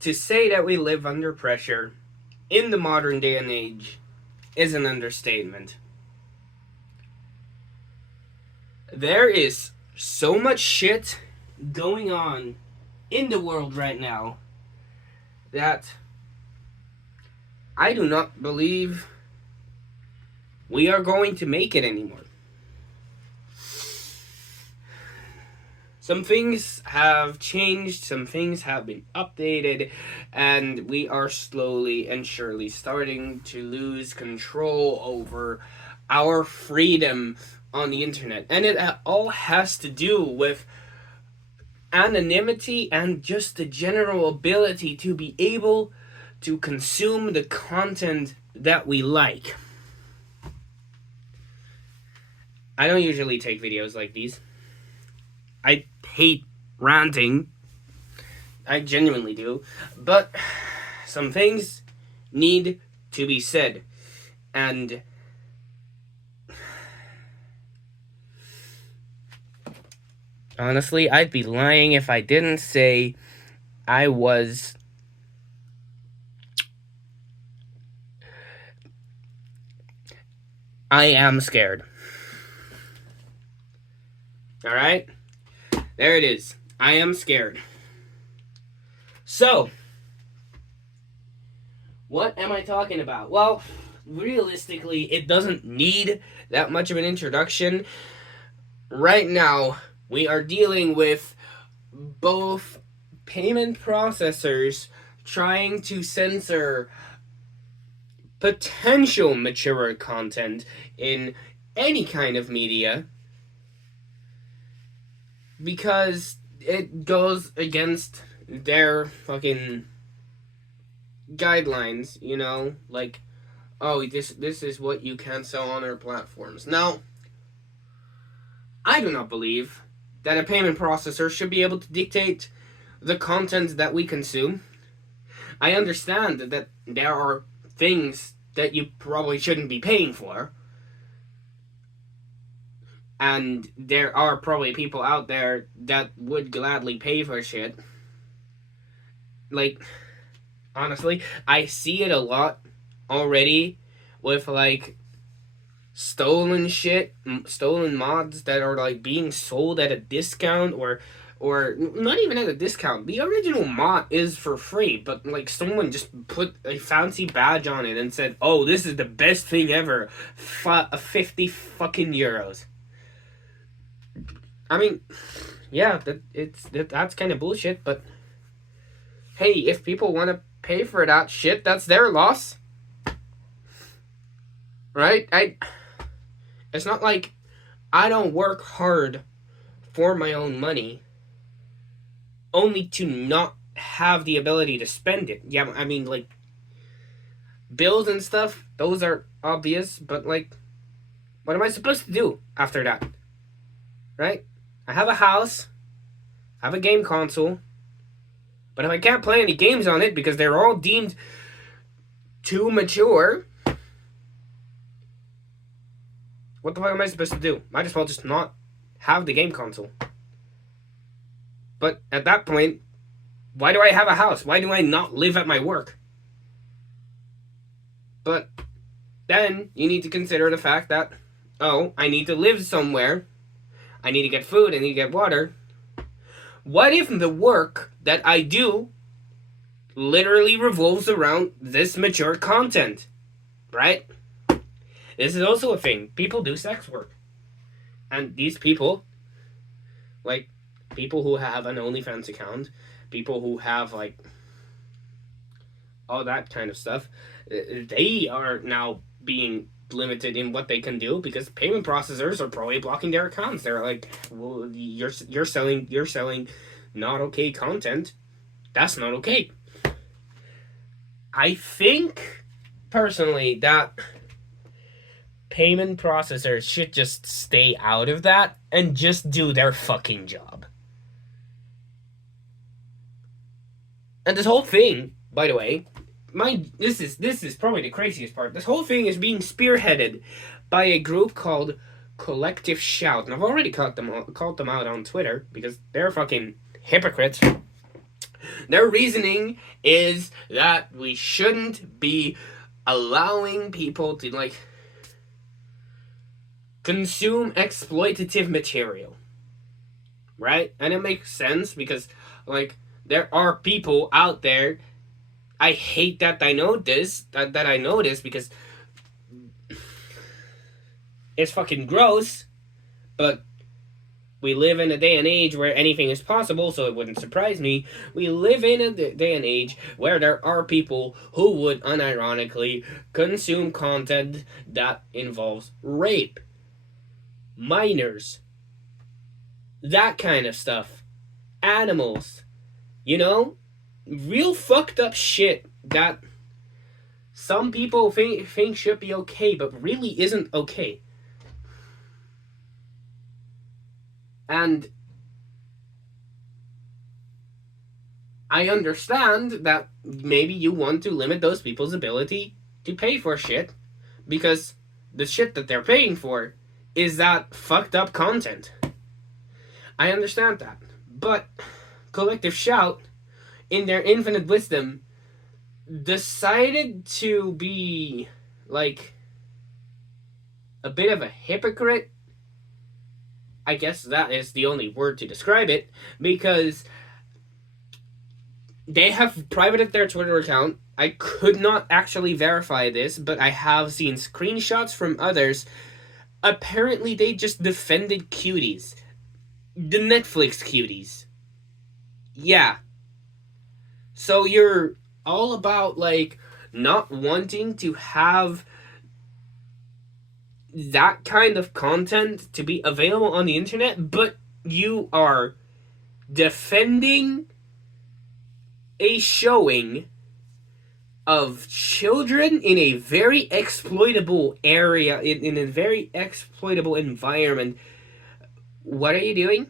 To say that we live under pressure in the modern day and age is an understatement. There is so much shit going on in the world right now that I do not believe we are going to make it anymore. Some things have changed, some things have been updated, and we are slowly and surely starting to lose control over our freedom on the internet. And it all has to do with anonymity and just the general ability to be able to consume the content that we like. I don't usually take videos like these. I hate ranting. I genuinely do. But some things need to be said. And honestly, I'd be lying if I didn't say I am scared. Alright? There it is. I am scared. So, what am I talking about? Well, realistically, it doesn't need that much of an introduction. Right now, we are dealing with both payment processors trying to censor potential mature content in any kind of media because it goes against their fucking guidelines, you know, like, oh, this is what you can sell on our platforms. Now, I do not believe that a payment processor should be able to dictate the content that we consume. I understand that there are things that you probably shouldn't be paying for. And there are probably people out there that would gladly pay for shit. Like, honestly, I see it a lot already with, like, stolen shit, stolen mods that are, like, being sold at a discount or not even at a discount. The original mod is for free, but, like, someone just put a fancy badge on it and said, oh, this is the best thing ever. 50 fucking euros. I mean, yeah, that's kind of bullshit, but hey, if people want to pay for that shit, that's their loss. Right? It's not like I don't work hard for my own money only to not have the ability to spend it. Yeah, I mean, like, bills and stuff, those are obvious, but, like, what am I supposed to do after that? Right? I have a house, I have a game console, but if I can't play any games on it because they're all deemed too mature, what the fuck am I supposed to do? Might as well just not have the game console. But at that point, why do I have a house? Why do I not live at my work? But then you need to consider the fact that, oh, I need to live somewhere. I need to get food. I need to get water. What if the work that I do literally revolves around this mature content? Right? This is also a thing. People do sex work. And these people, like, people who have an OnlyFans account, people who have, like, all that kind of stuff, they are now being limited in what they can do because payment processors are probably blocking their accounts. They're like, well, you're selling not okay content. That's not okay. I think personally that payment processors should just stay out of that and just do their fucking job. And this whole thing, by the way, this is probably the craziest part. This whole thing is being spearheaded by a group called Collective Shout, and I've already called them out on Twitter because they're fucking hypocrites. Their reasoning is that we shouldn't be allowing people to, like, consume exploitative material. Right? And it makes sense because, like, there are people out there. I hate that I know this, that I know this because it's fucking gross, but we live in a day and age where anything is possible, so it wouldn't surprise me. We live in a day and age where there are people who would unironically consume content that involves rape, minors, that kind of stuff, animals, you know? Real fucked up shit that some people think should be okay, but really isn't okay. And I understand that maybe you want to limit those people's ability to pay for shit because the shit that they're paying for is that fucked up content. I understand that. But Collective Shout, in their infinite wisdom, decided to be, like, a bit of a hypocrite. I guess that is the only word to describe it, because they have privated their Twitter account. I could not actually verify this, but I have seen screenshots from others. Apparently, they just defended cuties. The Netflix cuties. Yeah. So you're all about, like, not wanting to have that kind of content to be available on the internet, but you are defending a showing of children in a very exploitable area, in a very exploitable environment. What are you doing?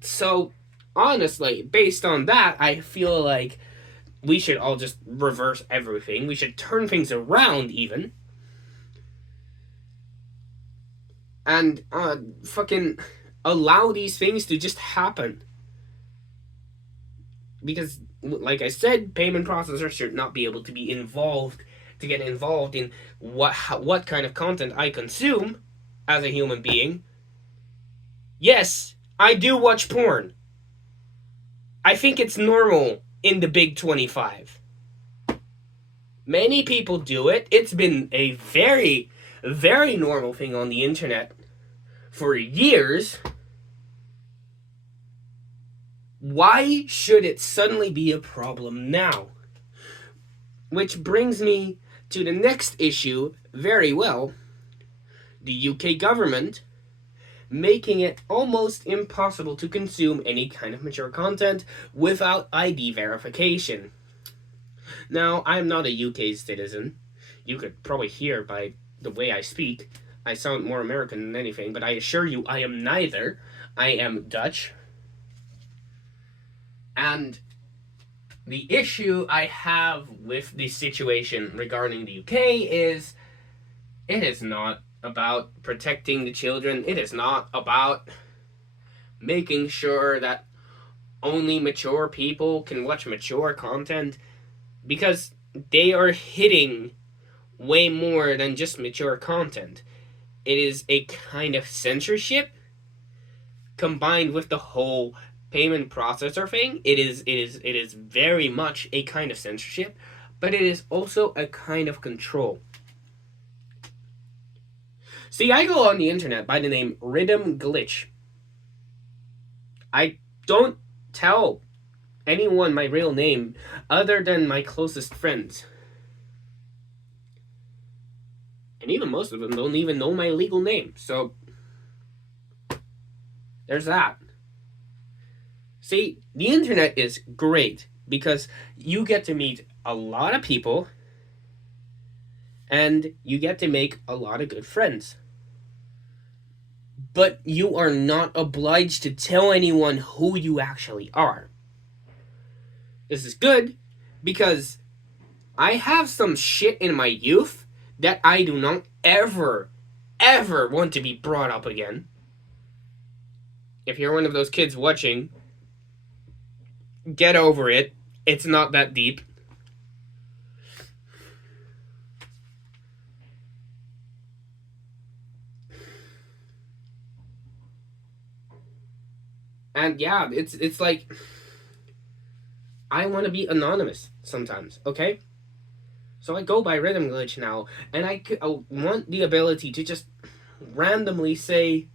So, honestly, based on that, I feel like we should all just reverse everything. We should turn things around, even. And, fucking allow these things to just happen. Because, like I said, payment processors should not be able to be involved, to get involved in what kind of content I consume as a human being. Yes, I do watch porn. I think it's normal in the big 25. Many people do it. It's been a very, very normal thing on the internet for years. Why should it suddenly be a problem now? Which brings me to the next issue very well. The UK government making it almost impossible to consume any kind of mature content without ID verification. Now, I'm not a UK citizen. You could probably hear by the way I speak. I sound more American than anything, but I assure you I am neither. I am Dutch. And the issue I have with the situation regarding the UK is it is not about protecting the children. It is not about making sure that only mature people can watch mature content, because they are hitting way more than just mature content. It is a kind of censorship combined with the whole payment processor thing. It is very much a kind of censorship, but it is also a kind of control. See, I go on the internet by the name Rhythm Glitch. I don't tell anyone my real name other than my closest friends. And even most of them don't even know my legal name. So, there's that. See, the internet is great because you get to meet a lot of people and you get to make a lot of good friends. But you are not obliged to tell anyone who you actually are. This is good because I have some shit in my youth that I do not ever want to be brought up again. If you're one of those kids watching, Get over it. It's not that deep. And yeah, it's like I want to be anonymous sometimes, okay? So I go by Rhythm Glitch now, and I want the ability to just randomly say,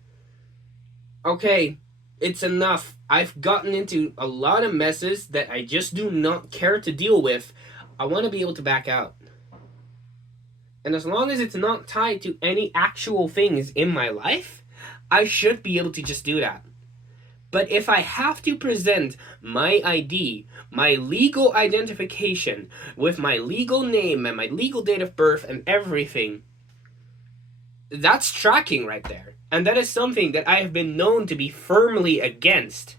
okay, it's enough. I've gotten into a lot of messes that I just do not care to deal with. I want to be able to back out. And as long as it's not tied to any actual things in my life, I should be able to just do that. But if I have to present my ID, my legal identification, with my legal name and my legal date of birth and everything, that's tracking right there. And that is something that I have been known to be firmly against.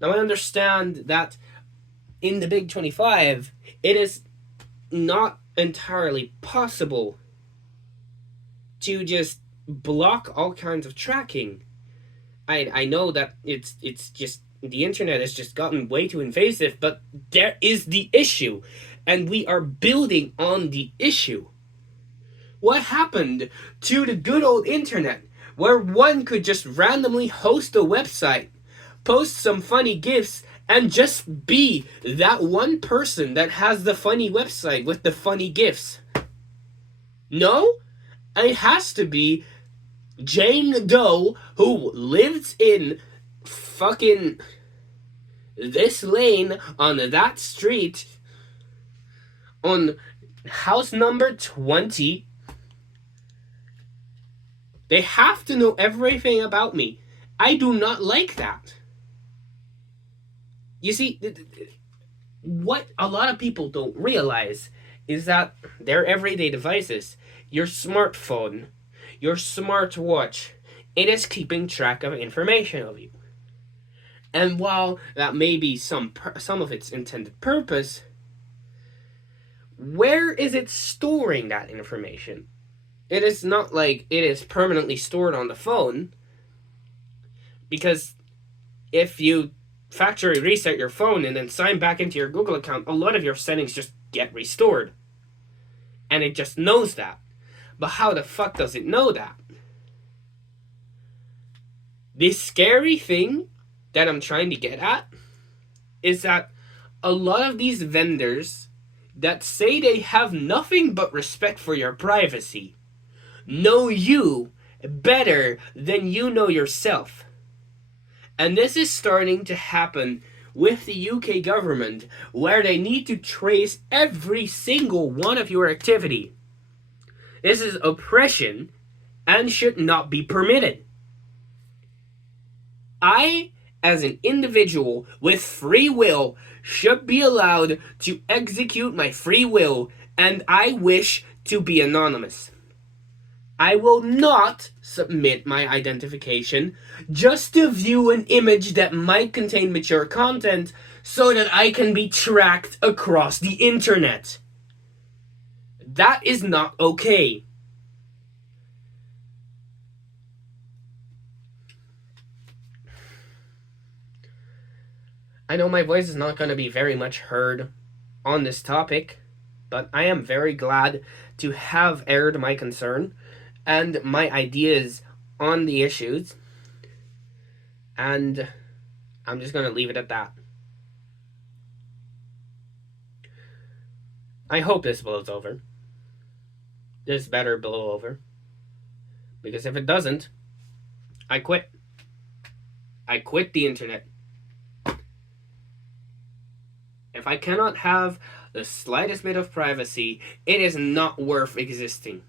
Now I understand that in the Big 25, it is not entirely possible to just block all kinds of tracking. I know that it's just the internet has just gotten way too invasive, but there is the issue, and we are building on the issue. What happened to the good old internet, where one could just randomly host a website, post some funny GIFs, and just be that one person that has the funny website with the funny GIFs? No, it has to be Jane Doe who lives in fucking this lane on that street on house number 20. They have to know everything about me. I do not like that. You see, what a lot of people don't realize is that their everyday devices, your smartphone, your smartwatch, it is keeping track of information of you. And while that may be some of its intended purpose, where is it storing that information? It is not like it is permanently stored on the phone, because if you factory reset your phone and then sign back into your Google account, a lot of your settings just get restored. And it just knows that. But how the fuck does it know that? The scary thing that I'm trying to get at is that a lot of these vendors that say they have nothing but respect for your privacy know you better than you know yourself. And this is starting to happen with the UK government, where they need to trace every single one of your activity. This is oppression and should not be permitted. I, as an individual with free will, should be allowed to execute my free will, and I wish to be anonymous. I will not submit my identification just to view an image that might contain mature content so that I can be tracked across the internet. That is not okay. I know my voice is not going to be very much heard on this topic, but I am very glad to have aired my concern and my ideas on the issues. And I'm just going to leave it at that. I hope this blows over. This better blow over. Because if it doesn't, I quit. I quit the internet. If I cannot have the slightest bit of privacy, it is not worth existing.